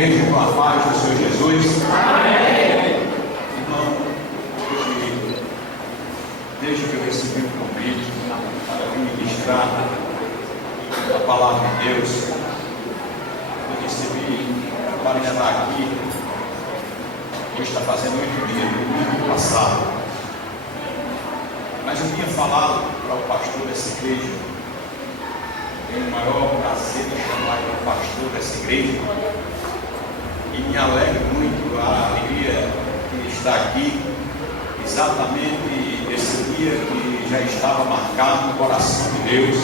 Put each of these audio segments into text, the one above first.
igreja com a paz do Senhor Jesus. Amém. Irmão, desde que eu recebi o convite para ministrar a palavra de Deus, eu recebi para estar aqui. Hoje está fazendo 8 dias, no ano passado. Mas eu tinha falado para o pastor dessa igreja. Tenho o maior prazer de chamar ele o pastor dessa igreja. E me alegra muito a alegria de estar aqui, exatamente esse dia que já estava marcado no coração de Deus.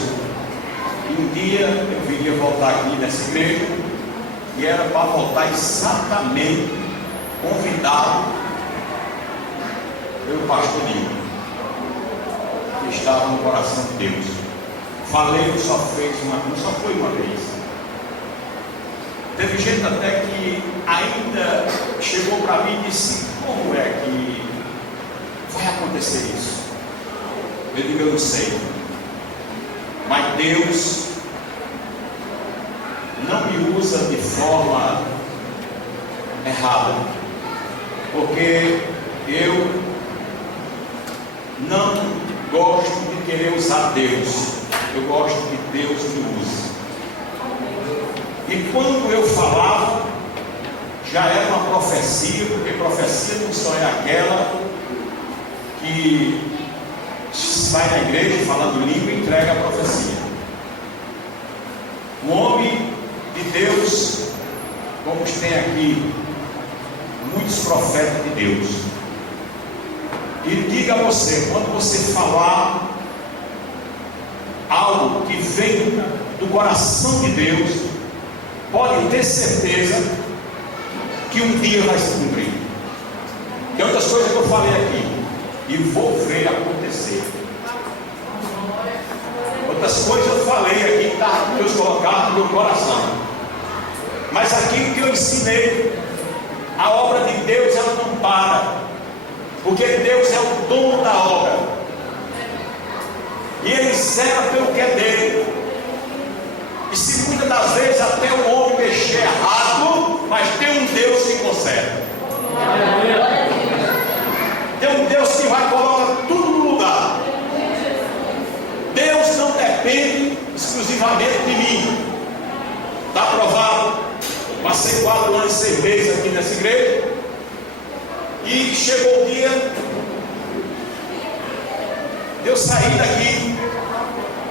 E um dia eu viria voltar aqui nessa igreja, e era para voltar exatamente convidado pelo pastor Nilo, que estava no coração de Deus. Falei que não só foi uma vez. Teve gente até que ainda chegou para mim e disse: como é que vai acontecer isso? Eu digo: eu não sei. Mas Deus não me usa de forma errada, porque eu não gosto de querer usar Deus. Eu gosto que Deus me use. E quando eu falava, já era uma profecia, porque profecia não só é aquela que sai da igreja falando língua e entrega a profecia. O homem de Deus, como tem aqui muitos profetas de Deus, e diga a você, quando você falar algo que vem do coração de Deus, pode ter certeza que um dia vai se cumprir. Tem outras coisas que eu falei aqui e vou ver acontecer. Outras coisas eu falei aqui, está Deus colocado no meu coração. Mas aquilo que eu ensinei, a obra de Deus, ela não para, porque Deus é o dono da obra. E Ele zela pelo que é dele. E se muitas das vezes até o homem mexer errado, mas tem um Deus que conserta. Tem um Deus que vai colocar tudo no lugar. Deus não depende exclusivamente de mim. Está aprovado. Passei 4 anos e 6 meses aqui nessa igreja. E chegou o dia de eu sair daqui.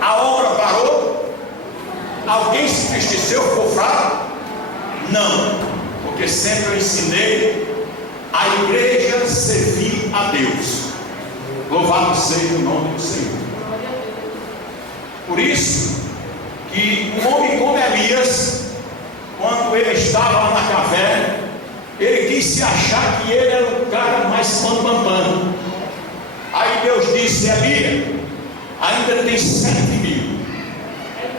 A obra parou? Alguém se entristeceu, ficou fraco? Não, porque sempre eu ensinei a igreja servir a Deus. Louvado seja o nome do Senhor. Por isso que um homem como Elias, quando ele estava lá na caverna, ele quis se achar que ele era o cara mais pam. Aí Deus disse: Elias, ainda tem 7.000.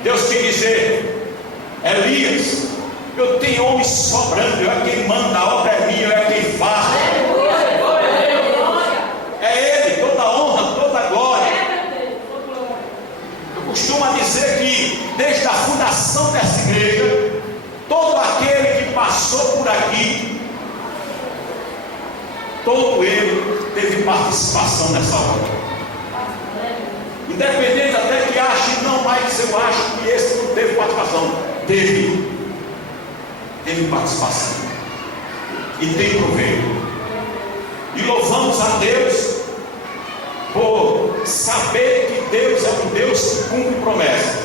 Deus quer dizer: Elias, eu tenho homens sobrando, eu é quem manda, a obra é minha, eu é quem faz. É Ele, toda honra, toda glória. Eu costumo dizer que desde a fundação dessa igreja, todo aquele que passou por aqui, todo ele teve participação nessa obra. Independente até que ache, não, mas eu acho que esse não teve participação. Teve participação. E tem proveito. E louvamos a Deus por saber que Deus é um Deus que cumpre promessa.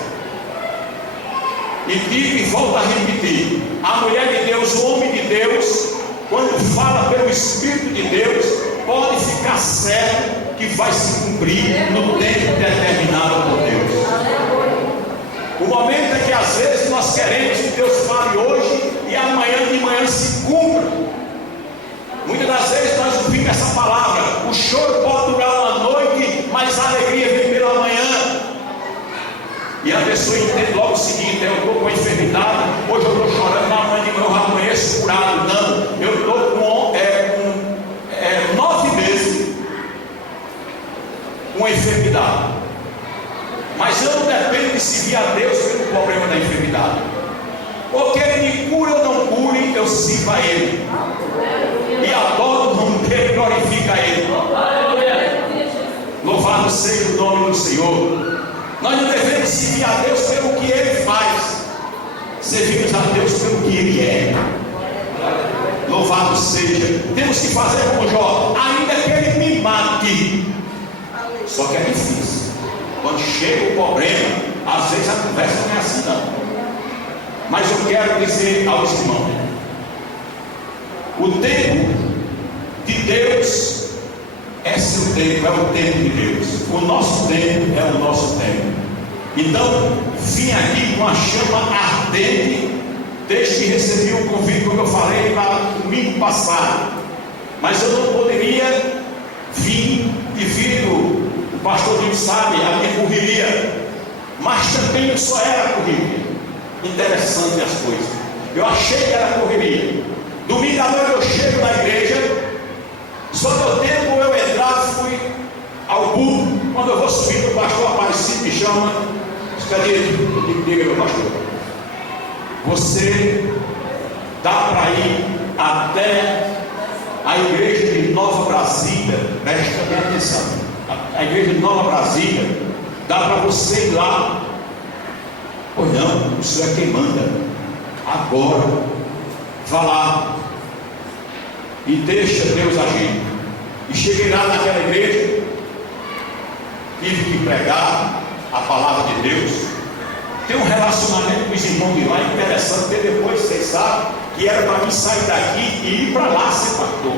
E digo e volto a repetir: a mulher de Deus, o homem de Deus, quando fala pelo Espírito de Deus, pode ficar certo que vai se cumprir no tempo determinado por Deus. O momento é que às vezes nós queremos que Deus fale hoje e amanhã de manhã se cumpra. Muitas das vezes nós ouvimos essa palavra: o choro pode durar uma noite, mas a alegria vem pela manhã. E a pessoa entende logo o seguinte: eu estou com enfermidade, hoje eu estou chorando, mas amanhã de manhã eu amanheço curado. Não, eu estou com 9 meses com enfermidade, mas eu não dependo de seguir a Deus pelo problema da enfermidade, porque Ele me cura ou não cure, eu sirva a Ele, e adoro o nome dele, glorifica a Ele. Louvado seja o nome do Senhor. Nós não devemos servir a Deus pelo que Ele faz, servimos a Deus pelo que Ele é. Louvado seja. Temos que fazer como Jó, ainda que Ele me mate. Só que é difícil. Quando chega o problema, às vezes a conversa não é assim não. Mas eu quero dizer aos irmãos, o tempo de Deus é seu tempo, é o tempo de Deus. O nosso tempo é o nosso tempo. Então, vim aqui com a chama ardente, desde que recebi o convite, como eu falei lá no domingo passado. Mas eu não poderia vir devido, o pastor Deus sabe, a minha correria. Mas também só era correria. Interessante as coisas. Eu achei que era correria. Domingo à noite eu chego na igreja. Só deu tempo eu entrar, fui ao culto. Quando eu vou subir, o pastor Aparecido me chama. Cadê? Diga, meu pastor. Você dá para ir até a igreja de Nova Brasília. Preste bem atenção. A igreja de Nova Brasília. Dá para você ir lá. Pois não, o Senhor é quem manda. Agora, vá lá e deixa Deus agir. E cheguei lá naquela igreja, tive que pregar a palavra de Deus. Tem um relacionamento com os irmãos de lá interessante, porque depois vocês sabem que era para mim sair daqui e ir para lá ser pastor,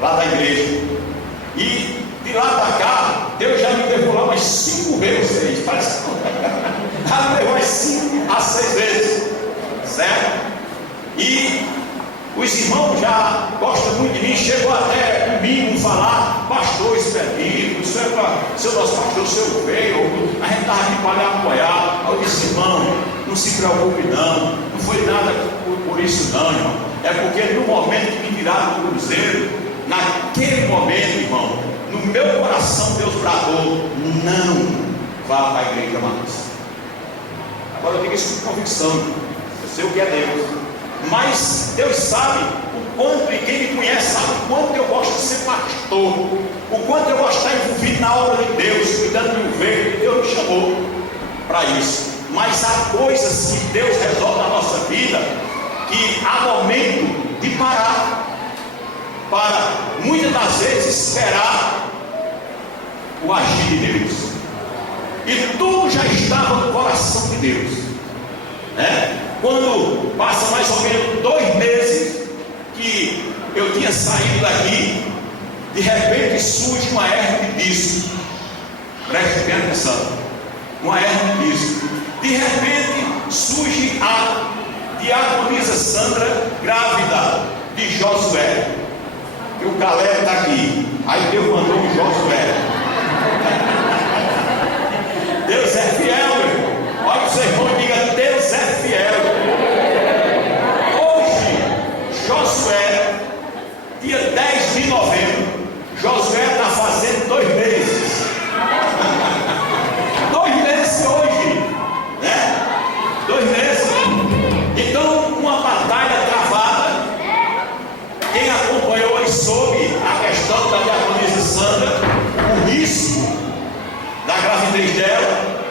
lá da igreja. E de lá para cá, Deus já me levou lá umas 5 vezes, parece que já me levou umas 5 a 6 vezes, certo? E os irmãos já gostam muito de mim, chegou até comigo falar, pastor Expedito, o senhor nosso pastor, o senhor veio, a gente estava aqui para lhe apoiar. Eu disse, irmão, não se preocupe não foi nada por isso não, irmão. É porque no momento que me tiraram do cruzeiro, naquele momento, irmão, no meu coração Deus bradou, não vá para a igreja mais. Agora eu digo isso com convicção, eu sei o que é Deus, mas Deus sabe o quanto, e quem me conhece sabe o quanto eu gosto de ser pastor, o quanto eu gosto de estar envolvido na obra de Deus, cuidando de ovelha, que Deus me chamou para isso. Mas há coisas que Deus resolve na nossa vida, que há momento de parar, para muitas das vezes esperar o agir de Deus. E tudo já estava no coração de Deus, né? Quando passa mais ou menos 2 meses que eu tinha saído daqui, de repente surge uma hernia de disco. Preste bem atenção, uma hernia de disco. De repente surge a diaconisa Sandra grávida de Josué. E o Caleb está aqui. Aí Deus mandou o Josué. Deus é fiel, meu irmão. Olha para o seu irmão e diga: Deus é fiel. Hoje, Josué, dia 10 de novembro, Josué está fazendo 2 meses. 2 meses hoje, né? 2 meses. Então, uma batalha travada. Quem acompanhou e soube a questão da diaconisa Sandra, o risco da gravidez dela,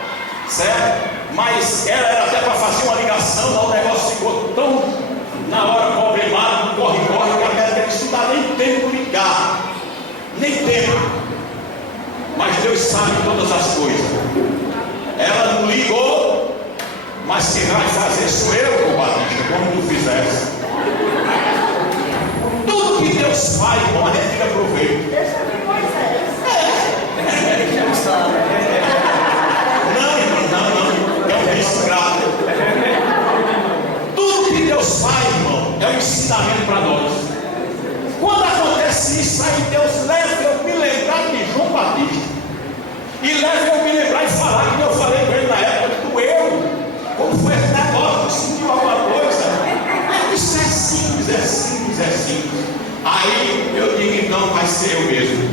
certo? Mas ela era até para fazer uma ligação, o negócio ficou tão na hora problemático, corre-corre, que a médica disse: não dá nem tempo de ligar, nem tempo. Mas Deus sabe todas as coisas. Ela não ligou, mas quem vai fazer sou eu, Batista, como tu fizesse. Tudo que Deus faz, irmão, a gente tira proveito. Deixa eu ver Moisés. Não, é um risco grave. Tudo que Deus faz, irmão, é um ensinamento para nós. Quando acontece isso aí, Deus leva eu me lembrar de João Batista, e leva eu me lembrar e falar que eu falei com ele na época que doeu. Como foi esse negócio? Sentiu alguma coisa? Isso é simples, é simples, é simples. Aí eu digo: então vai ser eu mesmo.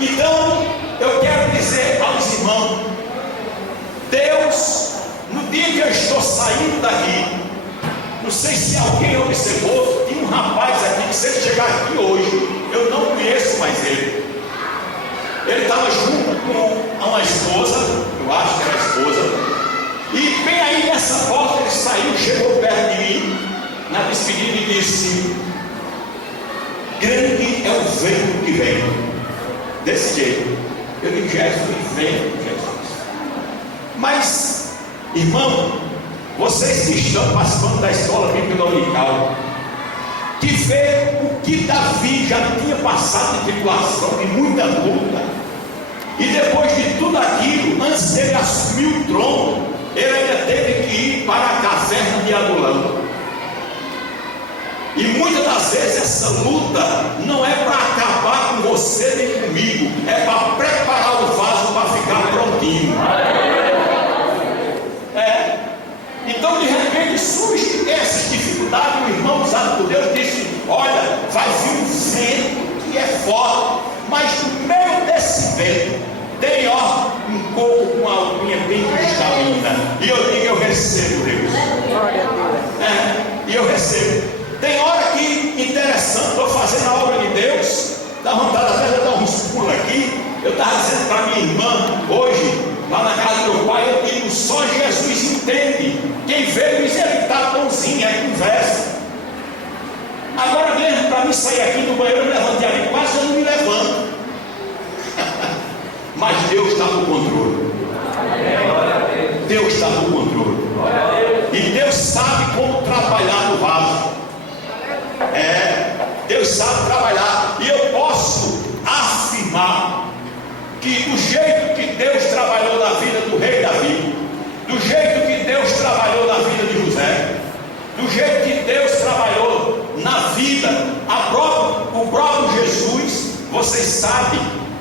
Então eu quero dizer aos irmãos: Deus, no dia dia que eu estou saindo daqui, não sei se alguém observou, tinha um rapaz aqui que se ele chegar aqui hoje, eu não conheço mais ele. Ele estava junto com uma esposa, eu acho que era a esposa, e bem aí nessa porta ele saiu, chegou perto de mim, na despedida e disse: grande é o vento que vem. Desse jeito. Eu digo: Jesus, vem, Jesus. Mas, irmão, vocês que estão participando da escola bíblica dominical, que vê o que Davi já tinha passado de tribulação, de muita luta, e depois de tudo aquilo, antes dele assumir o trono, ele ainda teve que ir para a caverna de Adulão. E muitas das vezes essa luta não é para acabar com você nem comigo, é para preparar o vaso para ficar prontinho. Então de repente surge essas dificuldades. O irmão usado por Deus disse: olha, vai vir um vento que é forte, mas no meio desse vento tem um coco com a alcunha bem cristalina. E eu digo: eu recebo, Deus. E eu recebo. Tem hora que, interessante, estou fazendo a obra de Deus, dá vontade até de dar uns pulos aqui. Eu estava dizendo para minha irmã hoje, lá na casa do meu pai, eu digo: só Jesus entende. Quem vê diz: ele está bonzinho, é conversa. Agora mesmo, para mim sair aqui do banheiro, eu me levantei ali, quase eu não me levanto. Mas Deus está no controle. Deus está no controle. E Deus sabe como trabalhar no vaso. Deus sabe trabalhar. E eu posso afirmar que do jeito que Deus trabalhou na vida do rei Davi, do jeito que Deus trabalhou na vida de José, do jeito que Deus trabalhou na vida o próprio Jesus, vocês sabem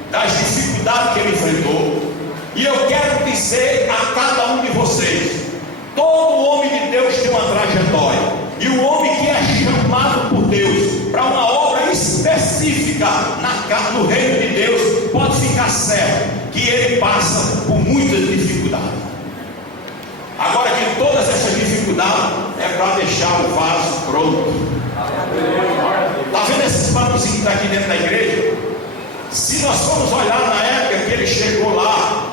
das dificuldades que ele enfrentou. E eu quero dizer a cada um de vocês: todo homem de Deus tem uma trajetória. E o homem que é chamado por Deus para uma obra específica no reino de Deus, pode ficar certo que ele passa por muitas dificuldades. Agora, que todas essas dificuldades é para deixar o vaso pronto. Está vendo esses bancos que estão aqui dentro da igreja? Se nós formos olhar na época que ele chegou lá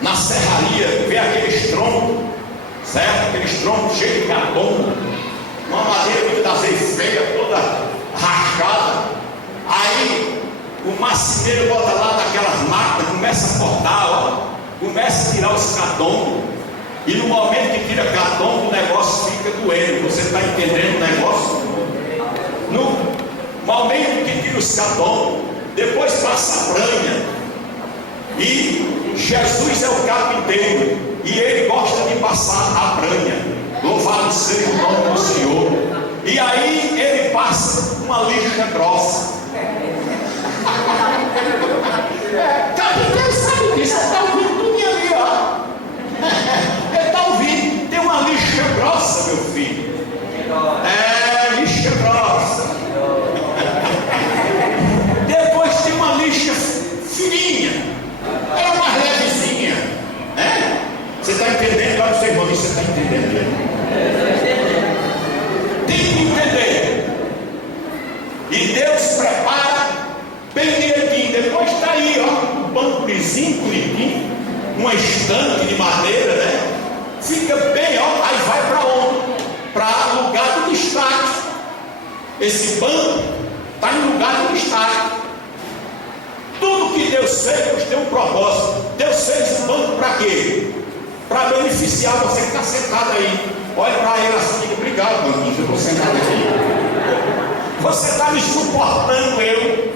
na serraria, ver aqueles troncos, certo? Aqueles troncos cheios de cartão, uma madeira muitas vezes feia, toda rachada. Aí o marceneiro bota lá naquelas máquinas, começa a cortar, começa a tirar os cartões. E no momento que tira cartão, o negócio fica doendo. Você está entendendo o negócio? No momento que tira os cartões, depois passa a pranha. E Jesus é o carpinteiro, e ele gosta de passar a pranha. Louvado seja o nome do Senhor. E aí ele passa uma lixa grossa. Carpinteiro sabe disso, está ouvindo tudo ali, ó. Ele está ouvindo, tem uma lixa grossa, meu filho. Lixa grossa. Depois tem uma lixa fininha, é mais levezinha. Você está entendendo? Olha o seu irmão, você está entendendo? Tem que entender. E Deus prepara bem direitinho. Depois está aí, ó, um banco lisinho, bonitinho, uma estante de madeira, né? Fica bem, ó. Aí vai para onde? Para lugar do destaque. Esse banco está em lugar do destaque. Tudo que Deus fez, Deus tem um propósito. Deus fez um banco para quê? Para beneficiar você que está sentado aí. Olha para ele assim e diga: obrigado, banquinho, eu estou sentado aqui. Você está me suportando, eu.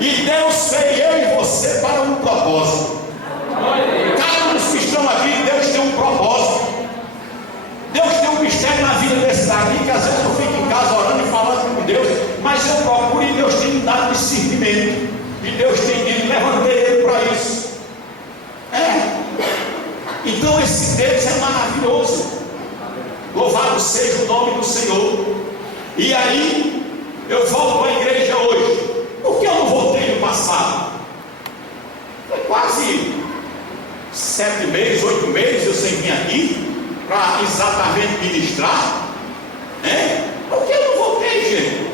E Deus fez eu e você para um propósito. Cada um dos que estão aqui, Deus tem um propósito. Deus tem um mistério na vida desse daqui, que às vezes eu fico em casa orando e falando com Deus, mas eu procuro e Deus tem me dado discernimento. E Deus tem dito: levantei ele para isso. Então esse Deus é maravilhoso. Louvado seja o nome do Senhor. E aí eu volto à igreja hoje. Por que eu não voltei no passado? Foi quase 7 meses, 8 meses eu sem vir aqui para exatamente ministrar, né? Por que eu não voltei, gente?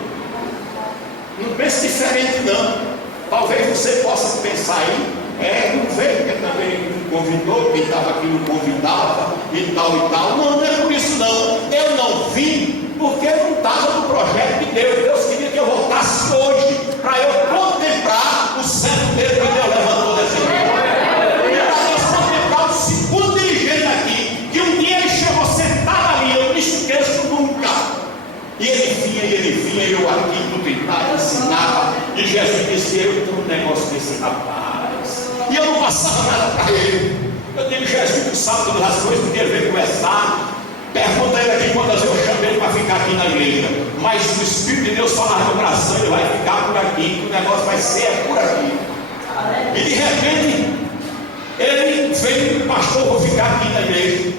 Não pense diferente não. Talvez você possa pensar aí, não veio porque também me convidou, quem estava aqui não convidava e tal e tal. Não é por isso não. Eu não vim porque não estava no projeto de Deus. Deus queria que eu voltasse hoje para eu contemplar o servo dele que Deus levantou dessa igreja. Para Deus contemplar o segundo dirigente aqui, que um dia ele chegou sentado ali, eu não esqueço nunca. E ele vinha, eu aqui no tentar, ensinava. E Jesus disse: eu tenho um negócio desse rapaz. E eu não passava nada para ele. Eu digo: Jesus, tu sabe todas as coisas, porque ele veio conversar. Pergunta ele aqui quantas vezes eu chamei ele para ficar aqui na igreja. Mas o Espírito de Deus fala no coração, ele vai ficar por aqui, que o negócio vai ser por aqui. E de repente, ele veio: pastor, vou ficar aqui na igreja.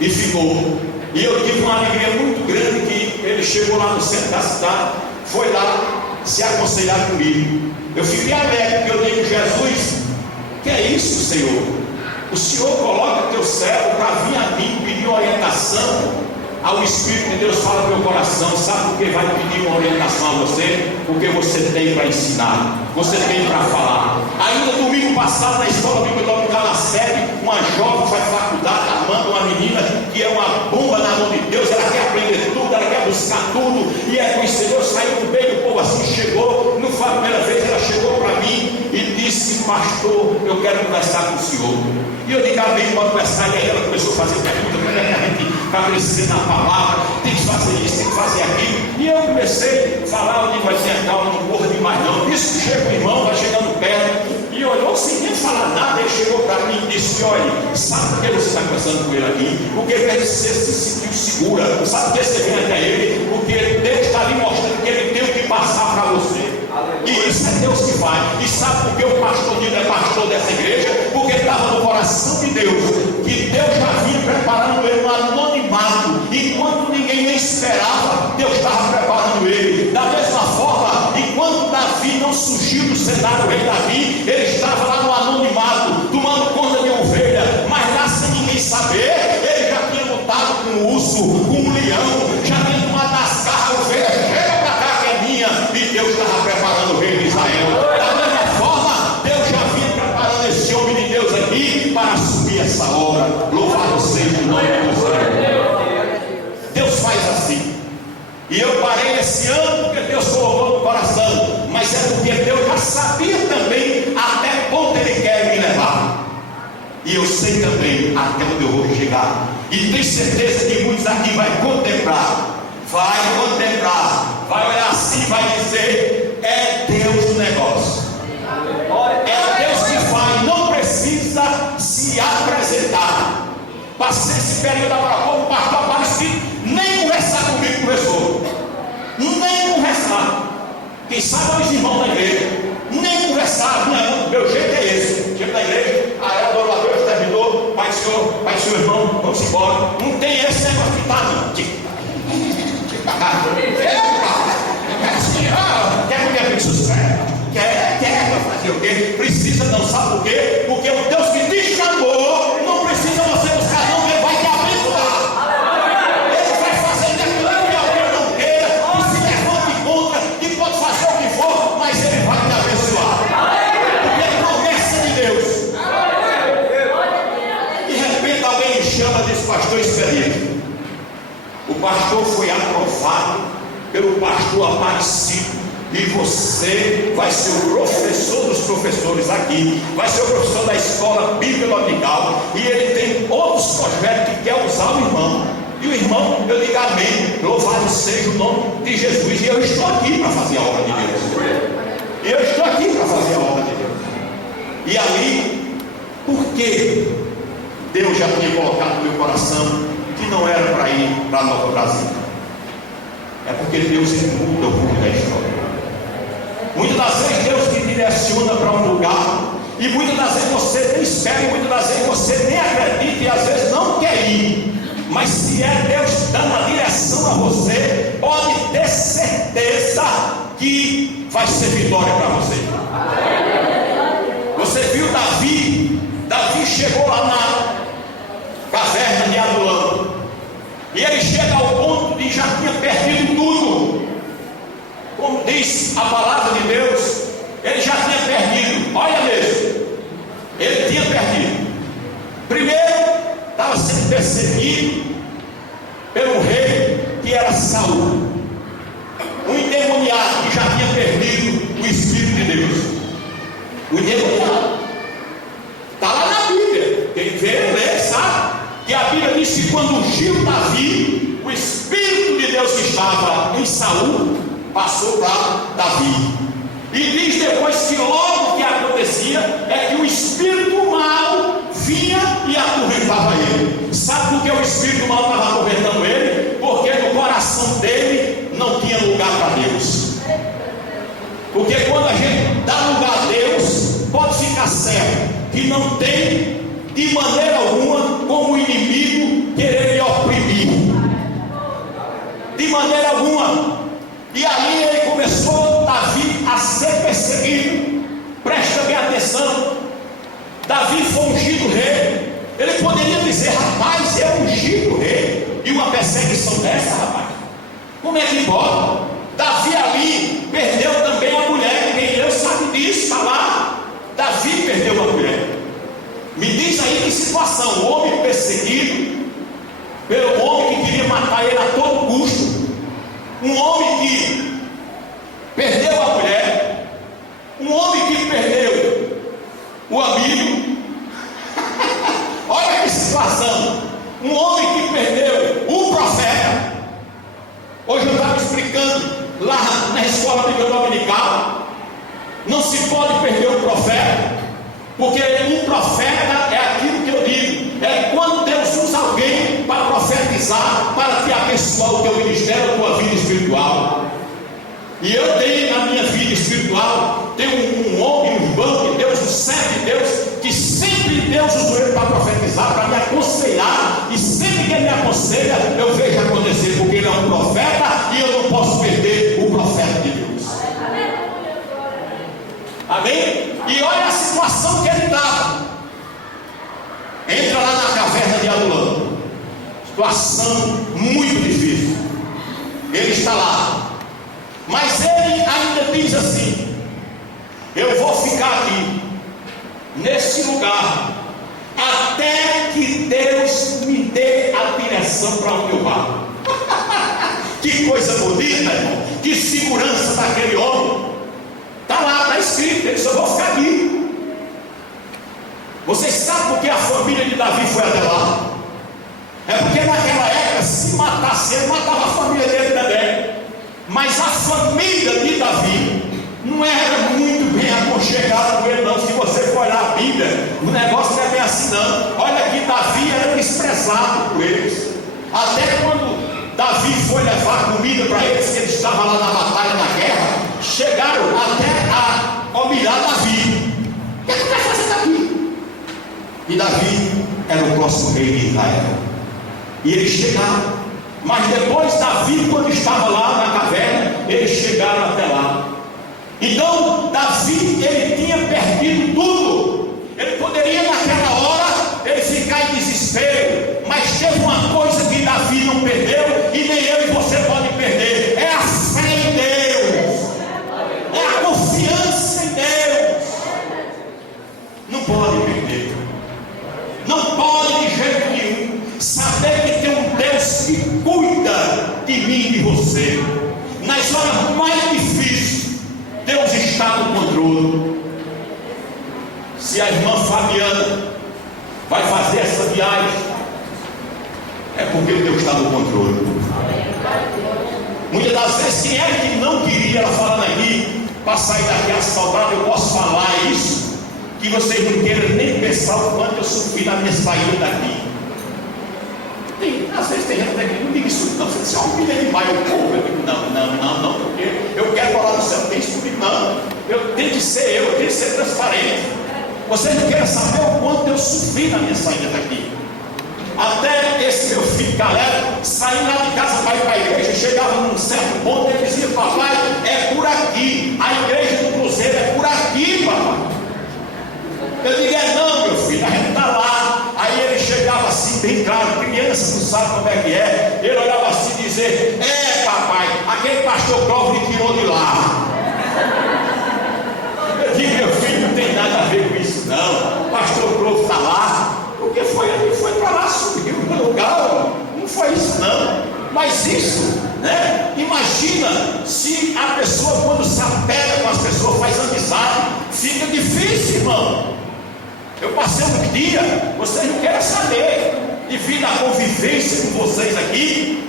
E ficou. E eu tive uma alegria muito grande que ele chegou lá no centro da cidade, foi lá se aconselhar comigo. Eu fiquei alegre, porque eu digo: Jesus, que é isso, Senhor? O Senhor coloca teu servo para vir a mim pedir orientação. Ao Espírito de Deus fala no meu coração: sabe por que vai pedir uma orientação a você? Porque você tem para ensinar, você tem para falar. Ainda domingo passado, na escola bíblica dominical na sede, uma jovem faz faculdade, amando uma menina que é uma bomba na mão de Deus. Ela quer aprender tudo, ela quer buscar tudo, e é conhecedor. Saiu do meio do povo assim, chegou, não foi a primeira vez, ela chegou para mim e disse: pastor, eu quero conversar com o senhor. E eu digo: amém, pode conversar. E aí ela começou a fazer perguntas: como é que a gente vai crescer na palavra? Tem que fazer isso, tem que fazer aquilo. E eu comecei a falar: eu digo: vai ter calma, não corra demais não. Isso chega o irmão, vai chegando perto, e olhou sem nem falar nada. Ele chegou para mim e disse: olha, sabe por que você está conversando com ele aqui? Porque você se sentiu segura. Sabe por que você vem até ele? Porque Deus está ali mostrando que ele tem o que passar para você. E isso é Deus que faz. E sabe por que o pastor Nilo é pastor dessa igreja? Porque estava no coração de Deus, que Deus já vinha preparando ele no anonimato. Enquanto ninguém nem esperava, Deus estava preparando ele. Da mesma forma, enquanto Davi não surgiu do cenário, o rei Davi, ele estava lá no anonimato, tomando conta de ovelha, mas lá sem ninguém saber, ele já tinha lutado com um urso, com um leão, já tinha tomado as garras, a ovelha chega para cá que é minha, e Deus estava preparando o rei de Israel. Da mesma forma, Deus já vinha preparando esse homem de Deus aqui para assumir essa obra. Louvado seja o nome do Senhor. Deus faz assim. E eu parei esse ano porque Deus colocou no coração, mas é porque Deus já sabia também até onde Ele quer me levar. E eu sei também até onde eu vou chegar. E tenho certeza que muitos aqui vai contemplar, vai olhar assim e vai dizer: é Deus o negócio. É Deus que faz, não precisa se apresentar. Passei esse período agora como pastor Aparecido, nem conversar comigo conversou. Nem conversar. Quem sabe os irmãos da igreja, nem conversar. Não, meu jeito é esse. Chego da igreja, a adoradora terminou, pai senhor irmão, vamos embora. Não tem esse negócio de estar não. Quer comer com seus pés? Quer fazer o quê? Precisa não, sabe por quê? Porque o Deus que te chamou não precisa você buscar não, Ele vai te abençoar. Ele vai fazer daquilo que alguém não queira, que se levante contra, que pode fazer o que for, mas Ele vai te abençoar. Porque é promessa de Deus. De repente alguém me chama e diz: pastor experiente. O pastor foi aprovado pelo pastor Aparecido. E você vai ser o professor dos professores aqui, vai ser o professor da escola bíblica dominical, e ele tem outros projetos que quer usar o irmão. E o irmão, eu digo amém, louvado seja o nome de Jesus. E eu estou aqui para fazer a obra de Deus. E ali, por que Deus já tinha colocado no meu coração que não era para ir para Nova Brasília? É porque Deus muda o rumo da história. Muitas das vezes Deus te direciona para um lugar, e muitas das vezes você nem espera, e muitas das vezes você nem acredita, e às vezes não quer ir. Mas se é Deus dando a direção a você, pode ter certeza que vai ser vitória para você. Você viu Davi chegou lá Adulam. E ele chega ao ponto de já tinha perdido tudo. Como diz a palavra de Deus, ele já tinha perdido. Olha mesmo, ele tinha perdido. Primeiro, estava sendo perseguido pelo rei que era Saul, um endemoniado que já tinha perdido o Espírito de Deus. O endemoniado está lá na Bíblia. Quem vê, lê, sabe que a Bíblia diz que quando ungiu Davi, o Espírito de Deus que estava em Saul passou para Davi. E diz depois que logo o que acontecia é que o espírito mal vinha e atormentava ele. Sabe por que o espírito mal estava atormentando ele? Porque no coração dele não tinha lugar para Deus. Porque quando a gente dá lugar a Deus, pode ficar certo que não tem de maneira alguma como o inimigo querer lhe oprimir. De maneira alguma. E aí ele começou, Davi, a ser perseguido. Presta bem atenção. Davi foi ungido rei. Ele poderia dizer: rapaz, é ungido rei, e uma perseguição dessa, rapaz, como é que pode? Davi ali perdeu também a mulher. Quem Deus sabe disso, está lá. Davi perdeu a mulher. Me diz aí que situação. O homem perseguido pelo homem que queria matar ele a todo custo. Um homem que perdeu a mulher, um homem que perdeu o amigo. Olha que situação. Um homem que perdeu o profeta. Hoje eu estava explicando lá na escola bíblica dominical, não se pode perder o profeta, porque um profeta é aquilo que eu digo, é quando Deus usa alguém para profetizar, para te abençoar o teu ministério, a tua vida espiritual. E eu tenho na minha vida espiritual, tenho um homem, um irmão de Deus, um servo de Deus, que sempre Deus usou ele para profetizar, para me aconselhar, e sempre que ele me aconselha, eu vejo acontecer, porque ele é um profeta, e eu não posso perder o profeta de Deus. Amém? E olha a situação que ele estava. Entra lá na caverna de Adulam. Situação muito difícil. Ele está lá. Mas ele ainda diz assim: eu vou ficar aqui, nesse lugar, até que Deus me dê a direção para onde eu vá. Que coisa bonita, irmão. Que segurança daquele homem. Está lá, está escrito, ele disse: eu vou ficar aqui. Vocês sabem por que a família de Davi foi até lá? É porque naquela época, se matasse ele, matava a família dele também. Mas a família de Davi não era muito bem aconchegada com ele, não. Se você for olhar a Bíblia, o negócio não é bem assim, não. Olha que Davi era desprezado por eles. Até quando Davi foi levar comida para eles, que ele estava lá na batalha, na guerra, chegaram até a humilhar Davi. O que é que vai fazer Davi? E Davi era o próximo rei de Israel. E eles chegaram. Mas depois Davi, quando estava lá na caverna, eles chegaram até lá. Então Davi, ele tinha perdido tudo. Ele poderia naquela hora ele ficar em desespero. Mas teve uma coisa que Davi não perdeu, e nem eu e você pode perder: é a fé em Deus, é a confiança em Deus. Não pode perder. Não pode de jeito nenhum. Saber que tem um Deus que cuida de mim e de você. Nas horas mais difíceis, Deus está no controle. Se a irmã Fabiana vai fazer essa viagem, é porque Deus está no controle. Muitas das vezes, quem é que não queria, ela falando aqui, para sair daqui assaltado, eu posso falar isso, que vocês não queiram nem pensar o quanto eu sofri na minha saída daqui. Às vezes tem gente que não diga isso, não. Você diz: ó, humilha demais o povo. Eu digo: não, porque eu quero falar do céu. Não tem isso comigo, não. Eu tenho que ser eu tenho que ser transparente. Vocês não querem saber o quanto eu sofri na minha saída daqui. Até esse meu filho Caleb, saindo lá de casa para ir para a igreja, chegava num certo ponto, ele dizia: papai, é por aqui. A igreja do Cruzeiro é por aqui, papai. Eu digo: é não, meu filho, a gente está lá. Aí ele chegava assim, assim bem claro, criança não sabe como é que é. Ele olhava assim e dizia: papai, aquele pastor Clóvis me tirou de lá. Eu digo: meu filho, não tem nada a ver com isso não. O pastor Clóvis está lá, porque ele foi para lá, subiu no lugar. Não foi isso não. Mas isso, né? Imagina se a pessoa, quando se apega com as pessoas, faz amizade, fica difícil, irmão. Eu passei um dia, vocês não querem saber, devido à convivência com vocês aqui.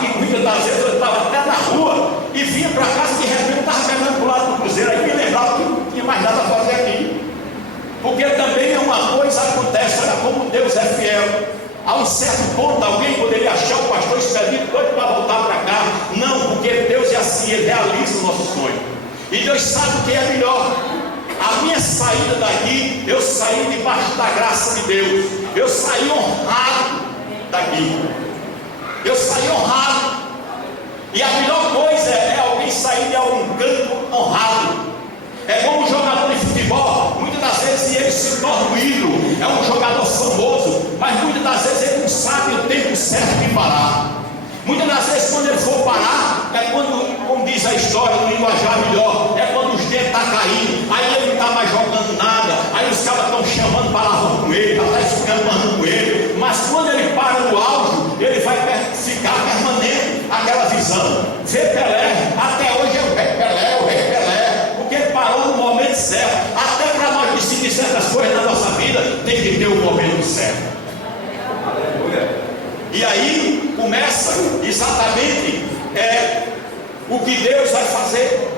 Que muitas das vezes eu estava até na rua e vinha para casa e de repente eu estava caminhando para o lado do cruzeiro, aí me lembrava que não tinha mais nada a fazer aqui. Porque também é uma coisa acontece, olha como Deus é fiel. A um certo ponto alguém poderia achar o pastor expedido doido para voltar para cá. Não, porque Deus é assim, Ele realiza o nosso sonho. E Deus sabe o que é melhor. A minha saída daqui, eu saí debaixo da graça de Deus. Eu saí honrado daqui. Eu saí honrado. E a melhor coisa é alguém sair de algum canto honrado. É como um jogador de futebol. Muitas das vezes ele se torna um ídolo. É um jogador famoso, mas muitas das vezes ele não sabe o tempo certo de parar. Muitas das vezes quando ele for parar, é quando, como diz a história, no linguajar melhor, é quando os dedos estão caindo, aí ele não está mais jogando nada, aí os caras estão chamando para lá com ele, já está escambando com ele, mas quando ele para no auge, ele vai ficar permanente aquela visão. Vê Pelé, até hoje é o Rei Pelé, porque ele parou no momento certo. Até para nós decidir certas coisas na nossa vida, tem que ter o momento certo. E aí começa exatamente o que Deus vai fazer.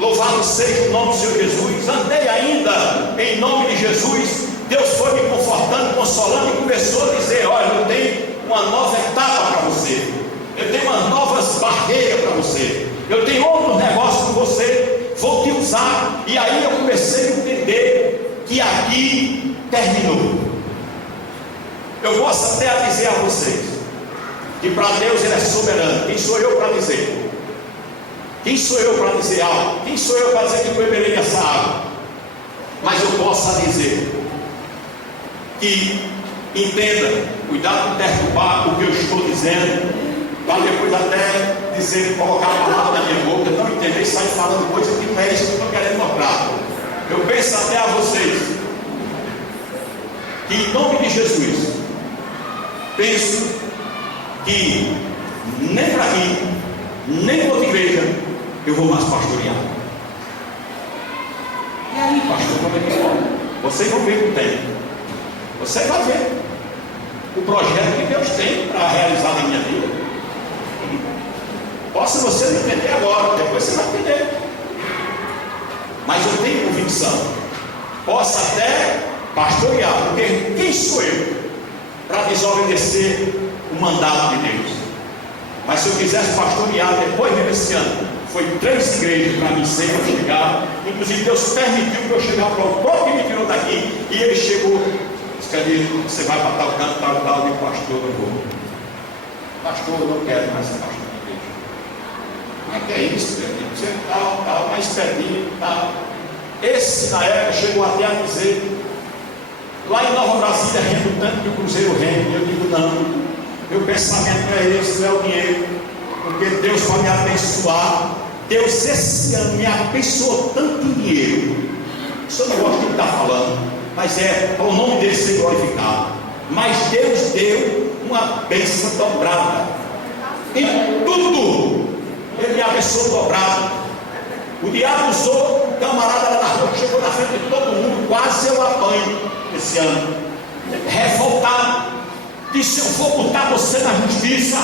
Louvado seja o nome do Senhor Jesus. Andei ainda em nome de Jesus. Deus foi me confortando, consolando e começou a dizer: olha, eu tenho uma nova etapa para você, eu tenho umas novas barreiras para você, eu tenho outros negócios com você, vou te usar. E aí eu comecei a entender que aqui terminou. Eu posso até dizer a vocês que para Deus Ele é soberano. Quem sou eu para dizer? Quem sou eu para dizer algo? Quem sou eu para dizer que beberei essa água? Mas eu posso dizer que entenda, cuidado com perturbar o que eu estou dizendo, para depois até dizer, colocar a palavra na minha boca, não entender e sair falando coisa que não é isso que eu estou querendo mostrar. Eu penso até a vocês que em nome de Jesus, penso que nem para mim, nem para outra igreja, eu vou mais pastorear. E aí, pastor, como é que pode? Vocês vão ver o tempo. Você vai ver o projeto que Deus tem para realizar na minha vida. Possa você não entender agora, depois você vai entender. Mas eu tenho convicção. Posso até pastorear, porque quem sou eu para desobedecer o mandato de Deus? Mas se eu quisesse pastorear depois desse ano, foi 3 igrejas para mim sempre chegar. Inclusive Deus permitiu que eu chegasse para o próprio que me tirou daqui. E ele chegou, disse: você vai para tal canto, tal, eu digo: pastor, eu vou. Pastor, eu não quero mais ser pastor da igreja. Como é que é isso, Pedrinho? Você tal, mais pertinho, tal. Esse na época chegou até a dizer: lá em Nova Brasília rende tanto que o cruzeiro rende. Eu digo: não, meu pensamento não é esse, não é o dinheiro, porque Deus vai me abençoar. Deus esse ano me abençoou tanto em dinheiro. Isso eu não gosto de estar falando, mas é para o nome dele ser glorificado. Mas Deus deu uma bênção dobrada em tudo. Ele me abençoou dobrado. O diabo usou o camarada lá na rua, que chegou na frente de todo mundo, quase eu apanho esse ano, revoltado, disse: eu vou botar você na justiça,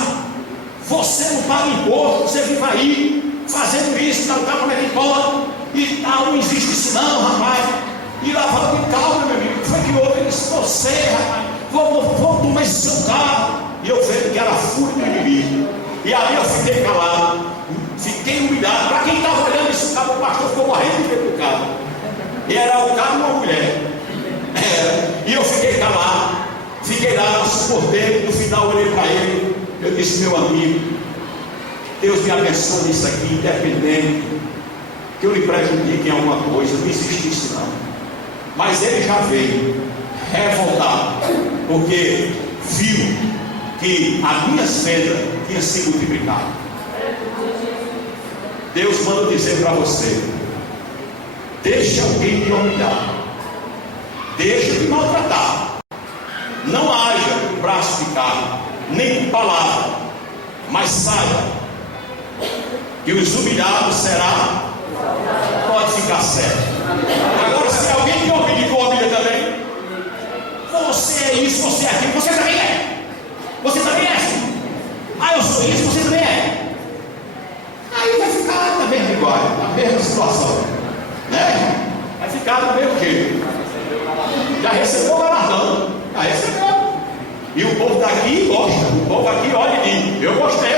você não paga imposto, você vive aí fazendo isso, tal, como é que pode, e tal, não existe isso não, rapaz. E lá falando: calma, meu amigo, o que foi que houve? Ele disse: você, rapaz, vou tomar esse seu carro. E eu vendo que era fúria do inimigo, e aí eu fiquei calado, fiquei humilhado. Para quem estava olhando isso, o pastor ficou morrendo de medo do carro, e era o carro de uma mulher. E eu fiquei calado, fiquei lá, suportei. No final eu olhei para ele, eu disse: meu amigo, Deus me abençoe nisso aqui, independente que eu lhe prejudique em alguma coisa, não existe isso não. Mas ele já veio revoltado, porque viu que a minha senda tinha sido multiplicada. Deus manda dizer para você: deixe alguém te humilhar, deixe de maltratar, não haja com braço de carne, nem com palavra, mas saiba que os humilhados será, pode ficar certo. Agora, se alguém te humilha e tu humilha também, você é isso, você é aquilo, você também é. Você também é assim. Ah, eu sou isso, você também é. Aí vai ficar na mesma igual, na mesma situação, né? Vai ficar do mesmo jeito. Já recebeu o galardão, já recebeu. E o povo daqui gosta, o povo aqui olha em mim. Eu gostei.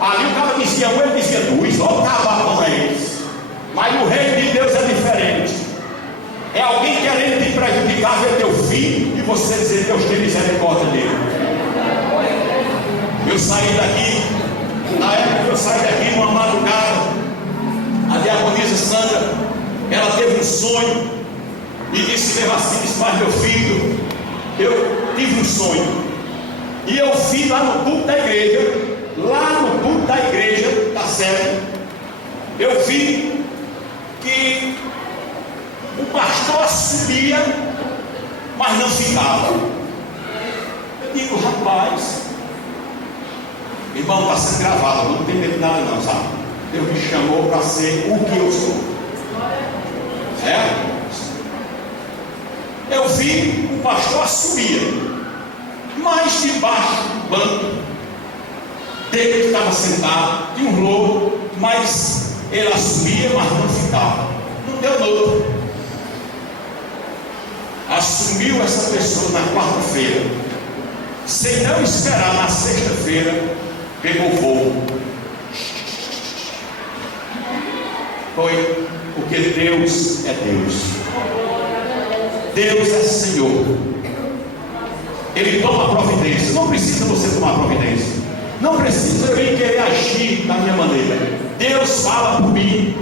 Ali o cara dizia um, ele dizia dois, olha o cavalo com eles. Mas o reino de Deus é diferente. É alguém querendo te prejudicar, ver teu filho, e você dizer: Deus tem misericórdia dele. Eu saí daqui, na época que eu saí daqui, numa madrugada, a diaconisa Sandra, ela teve um sonho, e disse mesmo assim: disse, mas meu filho, eu tive um sonho, e eu vi lá no culto da igreja, tá certo? Eu vi que o pastor subia, mas não ficava. Eu digo: rapaz, irmão, está sendo gravado, não tem medo de nada não, sabe? Deus me chamou para ser o que eu sou. Certo? Eu vi o pastor subia, mas debaixo do banco dele que estava sentado, tinha um lobo, mas ele assumia, mas não ficava. Não deu nada. Assumiu essa pessoa na quarta-feira, sem não esperar na sexta-feira, pegou fogo. Foi porque Deus é Deus. Deus é Senhor. Ele toma providência. Não precisa você tomar providência. Não precisa eu querer agir da minha maneira. Deus fala por mim.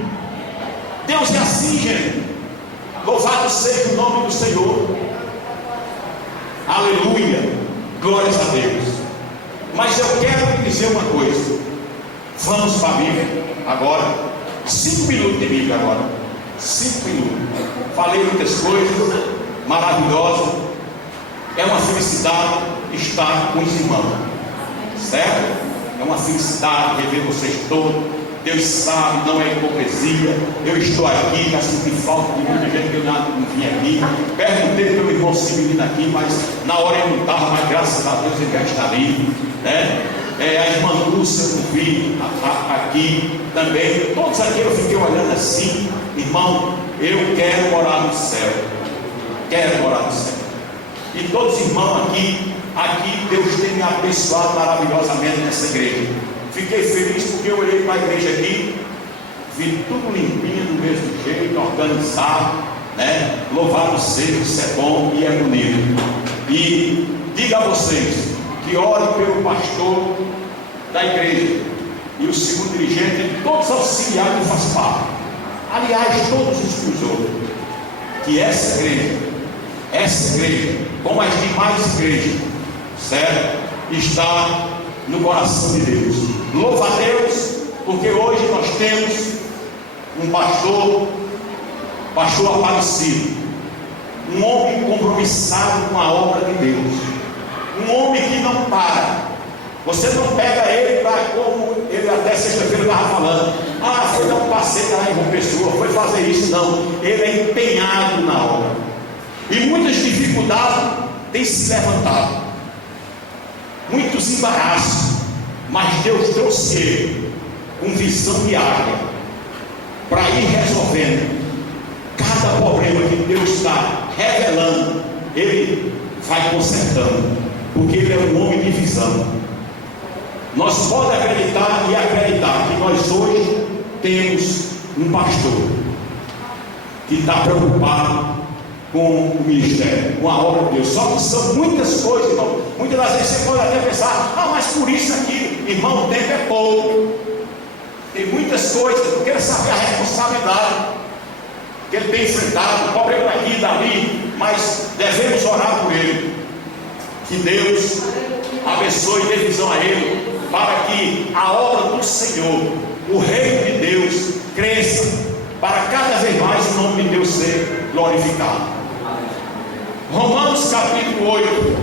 Deus é assim, gente. Louvado seja o nome do Senhor. Aleluia. Glórias a Deus. Mas eu quero te dizer uma coisa. Vamos para a Bíblia agora. 5 minutos de Bíblia agora. 5 minutos. Falei muitas coisas maravilhosas. É uma felicidade estar com os irmãos. Certo? É uma felicidade rever vocês todos. Deus sabe, não é hipocrisia. Eu estou aqui, já senti falta de muita gente que eu não vim aqui. Perguntei pelo irmão Civilino aqui, mas na hora ele não estava, mas graças a Deus ele já está ali, né? A irmã Lúcia, eu vi aqui também. Todos aqui eu fiquei olhando assim: irmão, eu quero morar no céu. Quero morar no céu. E todos os irmãos aqui Deus tem me abençoado maravilhosamente nessa igreja. Fiquei feliz porque eu olhei para a igreja aqui, vi tudo limpinho do mesmo jeito, organizado, né? Louvado seja, isso é bom e é bonito. E diga a vocês que orem pelo pastor da igreja e o segundo dirigente e todos os auxiliares que fazem parte. Aliás, todos os cruzou. Que essa igreja, como as demais igrejas, certo? Está no coração de Deus. Louva a Deus, porque hoje nós temos um pastor Aparecido, um homem compromissado com a obra de Deus, um homem que não para. Você não pega ele para, como ele até sexta-feira estava falando, foi dar um passeio lá em uma pessoa, foi fazer isso. Não, ele é empenhado na obra, e muitas dificuldades têm se levantado, muitos embaraços, mas Deus trouxe ele com visão de águia para ir resolvendo cada problema que Deus está revelando. Ele vai consertando, porque ele é um homem de visão. Nós podemos acreditar e acreditar que nós hoje temos um pastor que está preocupado com o ministério, com a obra de Deus. Só que são muitas coisas, irmão. Muitas das vezes você pode até pensar: mas por isso aqui, irmão, o tempo é pouco. Tem muitas coisas, eu quero saber a responsabilidade que ele tem enfrentado, o problema daqui e dali. mas devemos orar por ele. Que Deus abençoe e dê visão a ele, para que a obra do Senhor, o reino de Deus, cresça, para cada vez mais o nome de Deus ser glorificado. Romanos capítulo 8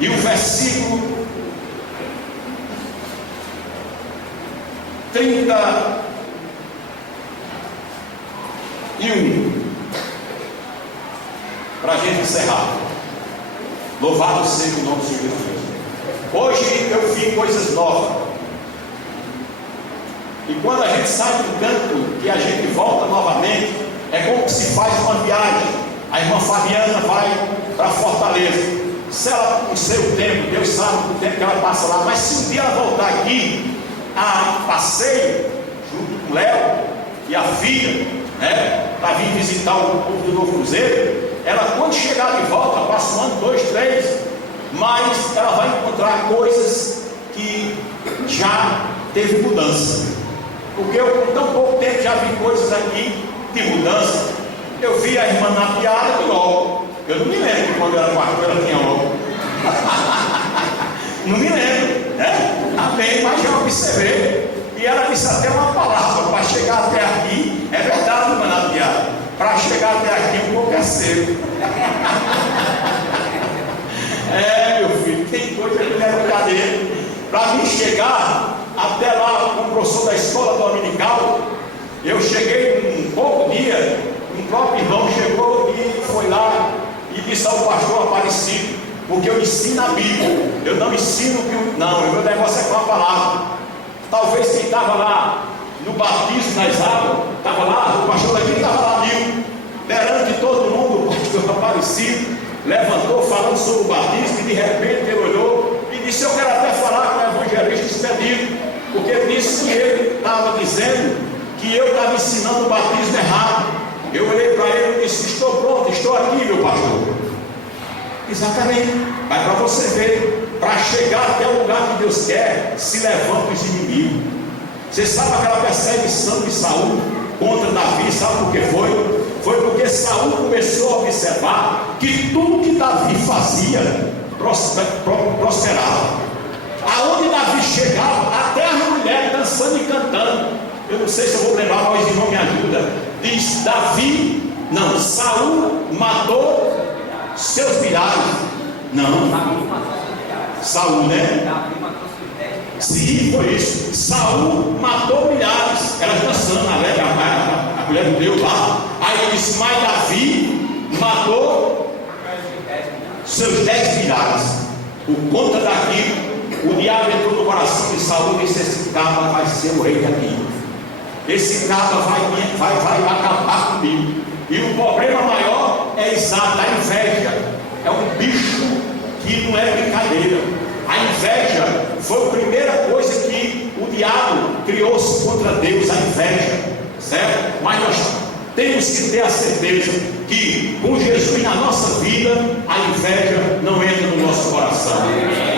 e o versículo 31, para a gente encerrar. Louvado seja o nome do Senhor Jesus. Hoje eu vi coisas novas. E quando a gente sai do canto e a gente volta novamente, é como se faz uma viagem. A irmã Fabiana vai para Fortaleza. Se ela, o seu tempo, Deus sabe o tempo que ela passa lá, mas se um dia ela voltar aqui a passeio, junto com o Léo e a filha, para vir visitar o povo do Novo Cruzeiro, ela, quando chegar de volta, passa um ano, 2, 3, mas ela vai encontrar coisas que já teve mudança. Porque eu, com tão pouco tempo, já vi coisas aqui de mudança. Eu vi a irmã na piada de logo. Eu não me lembro que quando eu era pastor ela tinha logo. Não me lembro, né? Amém, mas já observei. E ela disse até uma palavra: para chegar até aqui, é verdade, irmã na piada. Para chegar até aqui, um pouco é cedo. Meu filho, tem coisa que não é brincadeira. Para mim chegar até lá, como professor da escola dominical, eu cheguei um pouco dia, um próprio irmão chegou e foi lá e disse ao pastor Aparecido, porque eu ensino a Bíblia, eu não ensino que não, o meu negócio é com a palavra. Talvez quem estava lá no batismo nas águas, estava lá, o pastor daqui estava lá, perante todo mundo, o pastor Aparecido levantou falando sobre o batismo, e de repente ele olhou e disse: eu quero até falar com o evangelista Expedito, porque ele disse que ele estava dizendo que eu estava ensinando o batismo errado. Eu olhei para ele e disse: estou pronto, estou aqui, meu pastor. Exatamente, mas para você ver, para chegar até o lugar que Deus quer, se levantam os inimigos. Você sabe aquela perseguição de Saul contra Davi? Sabe por que foi? Foi porque Saul começou a observar que tudo que Davi fazia prosperava. Aonde Davi chegava, até as mulheres dançando e cantando. Eu não sei se eu vou lembrar, mas o irmão me ajuda. Diz Saul matou seus milhares. Não, Saul, né? Sim, foi isso. Saul matou milhares. Elas dançando, a mulher do Deus lá. Aí ele disse: mas Davi matou seus 10 milhares. Por conta daquilo, o diabo entrou no coração de Saul e disse: esse cara vai ser o rei daqui. Esse cara vai acabar comigo. E o problema maior é exato, a inveja. É um bicho que não é brincadeira. A inveja foi a primeira coisa que o diabo criou-se contra Deus, a inveja, certo? Mas nós temos que ter a certeza que com Jesus na nossa vida, a inveja não entra no nosso coração.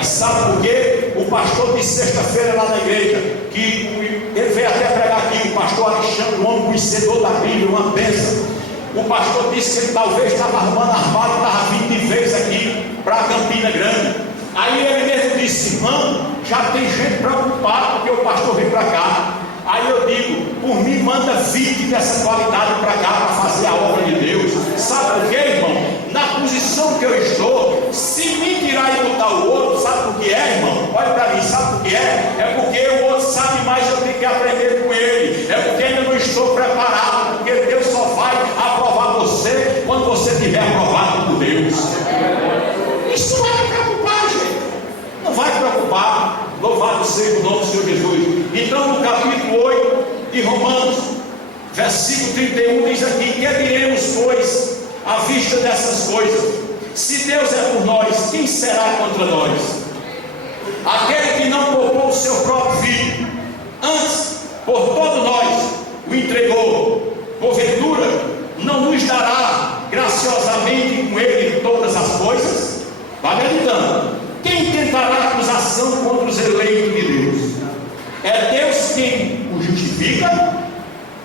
Sabe por quê? O pastor disse sexta-feira lá na igreja, que ele veio até pregar aqui, o pastor Alexandre, um homem conhecedor da Bíblia, uma bênção. O pastor disse que ele talvez estava arrumando armário, estava vindo de vez aqui para Campina Grande. Aí ele mesmo disse: irmão, já tem gente preocupada porque o pastor veio para cá. Aí eu digo: por mim, manda 20 dessa qualidade para cá para fazer a obra de Deus. Sabe por quê, irmão? Na posição que eu estou, se me tirar e botar o outro, sabe por que é, irmão? Olha para mim, sabe por que é? É porque o outro sabe mais, eu tenho que aprender com ele. É porque ainda não estou preparado, porque Deus só vai aprovar você quando você estiver aprovado por Deus. Isso não vai me preocupar, gente. Não vai preocupar. Louvado seja o nome do Senhor Jesus. Então, no capítulo 8 de Romanos, versículo 31, diz aqui: que diremos, pois, à vista dessas coisas? Se Deus é por nós, quem será contra nós? Aquele que não poupou o seu próprio filho, antes, por todos nós, o entregou, porventura, não nos dará graciosamente com ele todas as coisas? Vai meditando. Quem tentará acusação contra os eleitos de Deus? É Deus quem o justifica?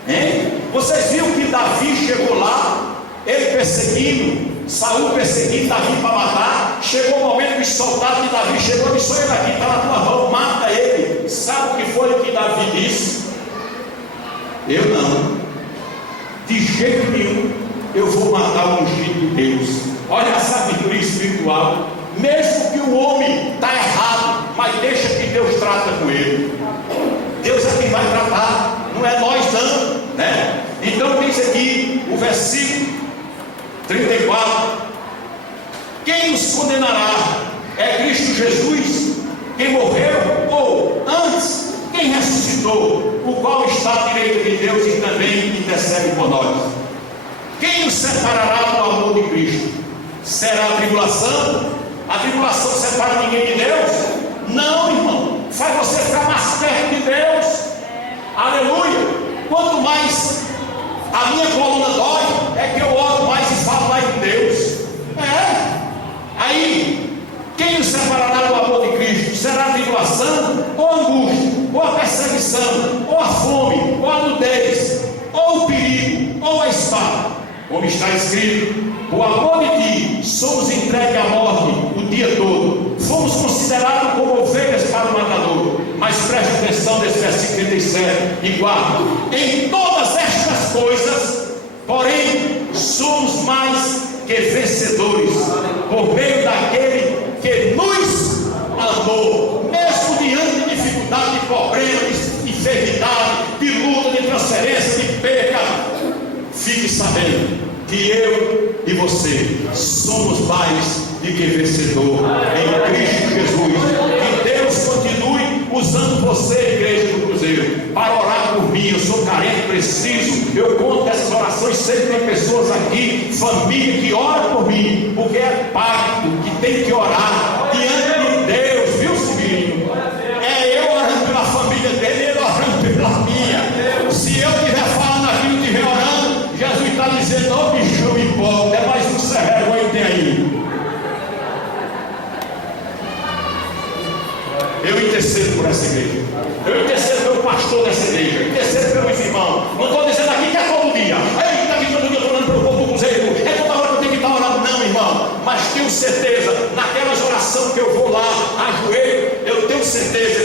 Hein? Vocês viram que Davi chegou lá, ele perseguindo Saul perseguindo Davi para matar. Chegou o momento que os soldados de Davi chegou e disse: olha aqui, está na tua mão, mata ele. Sabe o que foi que Davi disse? Eu não, de jeito nenhum eu vou matar o ungido de Deus. Olha a sabedoria espiritual. Mesmo que o homem está errado, mas deixa que Deus trata com ele. Deus é quem vai tratar, não é nós não, né? Então diz aqui o versículo 34: quem nos condenará? É Cristo Jesus, quem morreu, ou antes, quem ressuscitou, o qual está à direita de Deus e também intercede por nós. Quem nos separará do amor de Cristo? Será a tribulação? A tribulação separa ninguém de Deus? Não, irmão, faz você ficar mais perto de Deus. Aleluia. Quanto mais a minha coluna dói, é que eu oro mais e falo mais de Deus. Aí, quem nos separará do amor de Cristo? Será a tribulação, ou a angústia, ou a perseguição, ou a fome, ou a nudez, ou o perigo, ou a espada? Como está escrito: por amor de ti somos entregues à morte o dia todo, fomos considerados como ovelhas para o matador. Mas preste atenção nesse versículo 37 e guarda: em todas estas coisas, porém, somos mais que vencedores, por meio daquele que nos amou. Mesmo diante de dificuldade, de problema, de enfermidade, de luta, de transferência, de perca, fique sabendo que eu e você somos mais do que vencedor em Cristo Jesus. Que Deus continue usando você, igreja do Cruzeiro, para orar por mim. Eu sou carente, preciso. Eu conto essas orações. Sempre tem pessoas aqui, família, que oram por mim, porque é pacto que tem que orar diante de Deus, viu, Severino? É eu orando pela família dele, ele orando pela minha. Se eu estiver falando aqui, não estiver orando, Jesus está dizendo: ô bicho, eu me importo, é mais um serrego aí, tem aí. Eu intercedo por essa igreja, eu intercedo pelo pastor dessa igreja, eu intercedo pelos irmãos. Não estou dizendo aqui que é todo dia. Ei, está aqui todo dia, eu estou orando pelo povo do Cruzeiro. É toda hora que eu tenho que estar orando, não, irmão. Mas tenho certeza, naquelas orações que eu vou lá, ajoelho, eu tenho certeza